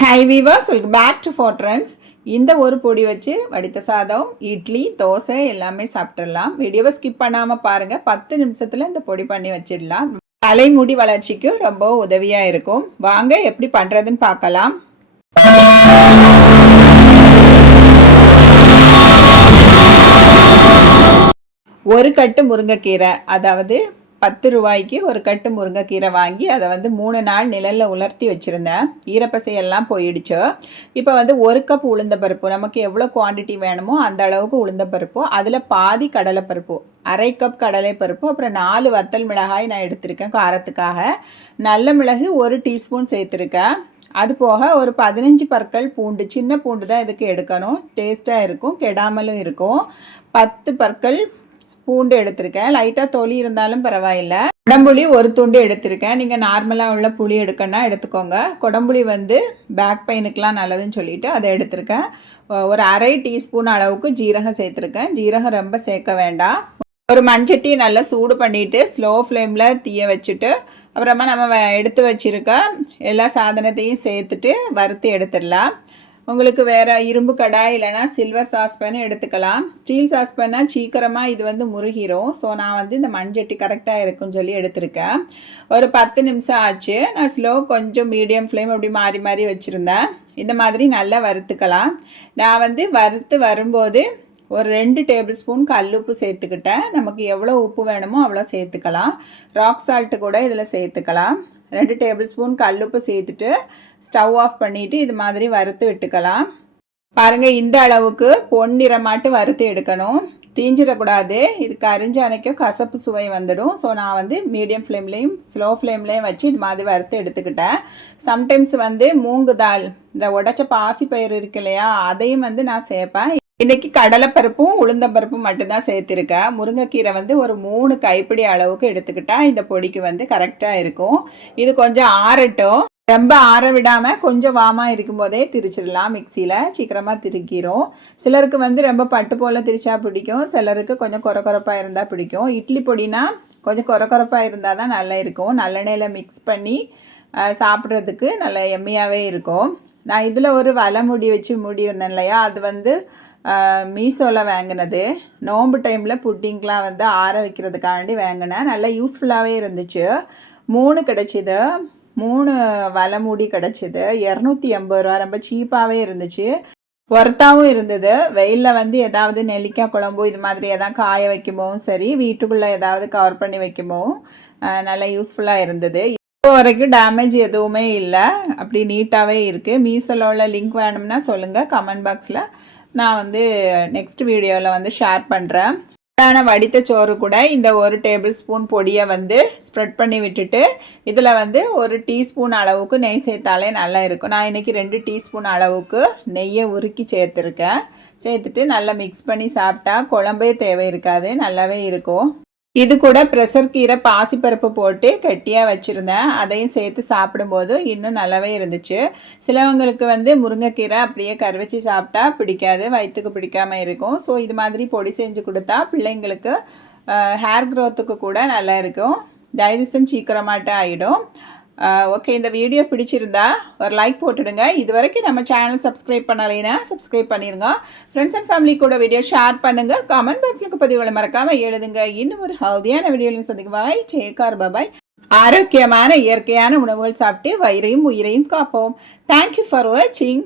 Hi weavers welcome back to four trends இந்த ஒரு பொடி வச்சு வடித்த சாதம் இட்லி தோசை எல்லாமே சாப்பிட்றலாம் வீடியோவை ஸ்கிப் பண்ணாமல் பாருங்கள் பத்து நிமிஷத்தில் இந்த பொடி பண்ணி வச்சிடலாம். தலைமுடி வளர்ச்சிக்கு ரொம்ப உதவியாக இருக்கும். வாங்க எப்படி பண்ணுறதுன்னு பார்க்கலாம். ஒரு கட்டு முருங்கைக்கீரை அதாவது பத்து ரூபாய்க்கு ஒரு கட்டு முருங்கைக்கீரை வாங்கி அதை வந்து மூணு நாள் நிழலில் உலர்த்தி வச்சுருந்தேன். ஈரப்பசையெல்லாம் போயிடுச்சு. இப்போ வந்து ஒரு கப் உளுந்தப்பருப்பு நமக்கு எவ்வளோ குவான்டிட்டி வேணுமோ அந்த அளவுக்கு உளுந்தப்பருப்பு அதில் பாதி கடலைப்பருப்பு அரை கப் கடலைப்பருப்பு அப்புறம் நாலு வத்தல் மிளகாய் நான் எடுத்திருக்கேன் காரத்துக்காக. நல்ல மிளகு ஒரு டீஸ்பூன் சேர்த்துருக்கேன். அது போக ஒரு பதினஞ்சு பற்கள் பூண்டு சின்ன பூண்டு தான் இதுக்கு எடுக்கணும். டேஸ்ட்டாக இருக்கும் கெடாமலும் இருக்கும். பத்து பற்கள் பூண்டு எடுத்திருக்கேன். லைட்டாக தொலி இருந்தாலும் பரவாயில்ல. குடம்புளி ஒரு துண்டு எடுத்திருக்கேன். நீங்கள் நார்மலாக உள்ள புளி எடுக்கணும்னா எடுத்துக்கோங்க. குடம்புளி வந்து பேக் பெயினுக்கெலாம் நல்லதுன்னு சொல்லிட்டு அதை எடுத்திருக்கேன். ஒரு அரை டீஸ்பூன் அளவுக்கு ஜீரகம் சேர்த்துருக்கேன். ஜீரகம் ரொம்ப சேர்க்க வேண்டாம். ஒரு மஞ்சட்டி நல்லா சூடு பண்ணிவிட்டு ஸ்லோ ஃப்ளேமில் தீய வச்சுட்டு அப்புறமா நம்ம எடுத்து வச்சுருக்க எல்லா சாதனத்தையும் சேர்த்துட்டு வறுத்து எடுத்துடலாம். உங்களுக்கு வேறு இரும்பு கடாய் இல்லைனா சில்வர் சாஸ்பேன் எடுத்துக்கலாம். ஸ்டீல் சாஸ்பேனா சீக்கிரமாக இது வந்து முருகிரும். ஸோ நான் வந்து இந்த மண்சட்டி கரெக்டாக இருக்குன்னு சொல்லி எடுத்திருக்கேன். ஒரு பத்து நிமிஷம் ஆச்சு. நான் ஸ்லோ கொஞ்சம் மீடியம் ஃப்ளேம் அப்படி மாறி மாறி வச்சுருந்தேன். இந்த மாதிரி நல்லா வறுத்துக்கலாம். நான் வந்து வறுத்து வரும்போது ஒரு ரெண்டு டேபிள் ஸ்பூன் கல்லுப்பு சேர்த்துக்கிட்டேன். நமக்கு எவ்வளோ உப்பு வேணுமோ அவ்வளோ சேர்த்துக்கலாம். ராக் சால்ட்டு கூட இதில் சேர்த்துக்கலாம். ரெண்டு டேபிள் ஸ்பூன் கல்லுப்பு சேர்த்துட்டு ஸ்டவ் ஆஃப் பண்ணிவிட்டு இது மாதிரி வறுத்து விட்டுக்கலாம். பாருங்கள் இந்த அளவுக்கு பொன்னிறமாட்டு வறுத்து எடுக்கணும். தீஞ்சிடக்கூடாது. இது கரிஞ்சு அணைக்கும் கசப்பு சுவை வந்துடும். ஸோ நான் வந்து மீடியம் ஃப்ளேம்லேயும் ஸ்லோ ஃப்ளேம்லேயும் வச்சு இது மாதிரி வறுத்து எடுத்துக்கிட்டேன். சம்டைம்ஸ் வந்து மூங்கு தால் இந்த உடச்ச பாசி பயிர் இருக்கு இல்லையா அதையும் வந்து நான் சேர்ப்பேன். இன்னைக்கு கடலைப்பருப்பும் உளுந்தம்பருப்பும் மட்டும்தான் சேர்த்துருக்கேன் முருங்கைக்கீரை வந்து ஒரு மூணு கைப்பிடி அளவுக்கு எடுத்துக்கிட்டா இந்த பொடிக்கு வந்து கரெக்டாக இருக்கும். இது கொஞ்சம் ஆறட்டும். ரொம்ப ஆற விடாமல் கொஞ்சம் வாமாக இருக்கும்போதே திரிச்சிடலாம் மிக்சியில். சீக்கிரமாக திருக்கிரும். சிலருக்கு வந்து ரொம்ப பட்டு போல் திரிச்சா பிடிக்கும். சிலருக்கு கொஞ்சம் குறை குறைப்பாக இருந்தால் பிடிக்கும். இட்லி பொடினா கொஞ்சம் குறை குறைப்பாக இருந்தால் தான் நல்லா இருக்கும். நல்லெண்ணெயில் மிக்ஸ் பண்ணி சாப்பிட்றதுக்கு நல்ல எம்மையாகவே இருக்கும். நான் இதில் ஒரு வலை முடி வச்சு மூடி இருந்தேன் இல்லையா? அது வந்து மீஷோவில் வாங்கினது. நோம்பு டைமில் புட்டிங்லாம் வந்து ஆற வைக்கிறதுக்காண்டி வாங்கினேன். நல்லா யூஸ்ஃபுல்லாகவே இருந்துச்சு. மூணு கிடச்சிது. மூணு வலை மூடி கிடச்சிது. இரநூத்தி எண்பது ரூபா. ரொம்ப சீப்பாகவே இருந்துச்சு. ஒர்த்தாகவும் இருந்தது. வெயிலில் வந்து ஏதாவது நெல்லிக்காய் குழம்பு இது மாதிரி எதாவது காய வைக்கும்போதும் சரி வீட்டுக்குள்ளே ஏதாவது கவர் பண்ணி வைக்கும்போதும் நல்லா யூஸ்ஃபுல்லாக இருந்தது. இப்போ வரைக்கும் டேமேஜ் எதுவுமே இல்லை. அப்படி நீட்டாகவே இருக்குது மீசலோட லிங்க் வேணும்னா சொல்லுங்கள் கமெண்ட் பாக்ஸில். நான் வந்து நெக்ஸ்ட் வீடியோவில் வந்து ஷேர் பண்ணுறேன் வடித்த சோறு கூட இந்த ஒரு டேபிள் ஸ்பூன் பொடியை வந்து ஸ்ப்ரெட் பண்ணி விட்டுட்டு இதில் வந்து ஒரு டீஸ்பூன் அளவுக்கு நெய் சேர்த்தாலே நல்லா இருக்கும். நான் இன்றைக்கி ரெண்டு டீஸ்பூன் அளவுக்கு நெய்யை உருக்கி சேர்த்துருக்கேன். சேர்த்துட்டு நல்லா மிக்ஸ் பண்ணி சாப்பிட்டா குழம்பே தேவை இருக்காது நல்லாவே இருக்கும். இது கூட ப்ரெஷர் கீரை பாசிப்பருப்பு போட்டு கெட்டியாக வச்சுருந்தேன். அதையும் சேர்த்து சாப்பிடும்போது இன்னும் நல்லாவே இருந்துச்சு. சிலவங்களுக்கு வந்து முருங்கைக்கீரை அப்படியே கருவச்சி சாப்பிட்டா பிடிக்காது வயிற்றுக்கு பிடிக்காமல் இருக்கும். ஸோ இது மாதிரி பொடி செஞ்சு கொடுத்தா பிள்ளைங்களுக்கு ஹேர் க்ரோத்துக்கு கூட நல்லா இருக்கும். டைஜஷன் சீக்கிரமாட்ட ஆகிடும் ஓகே இந்த வீடியோ பிடிச்சிருந்தா ஒரு லைக் போட்டுடுங்க. இது வரைக்கும் நம்ம சேனல் சப்ஸ்கிரைப் பண்ணலைன்னா சப்ஸ்கிரைப் பண்ணிடுங்க ஃப்ரெண்ட்ஸ் அண்ட் ஃபேமிலி கூட வீடியோ ஷேர் பண்ணுங்கள் கமெண்ட் பாக்ஸில் பதிவுகளை மறக்காமல் எழுதுங்க. இன்னும் ஒரு ஹெல்தியான வீடியோலையும் சந்திக்கும் பாய் சேகார் பாபாய் ஆரோக்கியமான இயற்கையான உணவுகள் சாப்பிட்டு வயிறையும் உயிரையும் காப்போம். தேங்க்யூ ஃபார் வாட்சிங்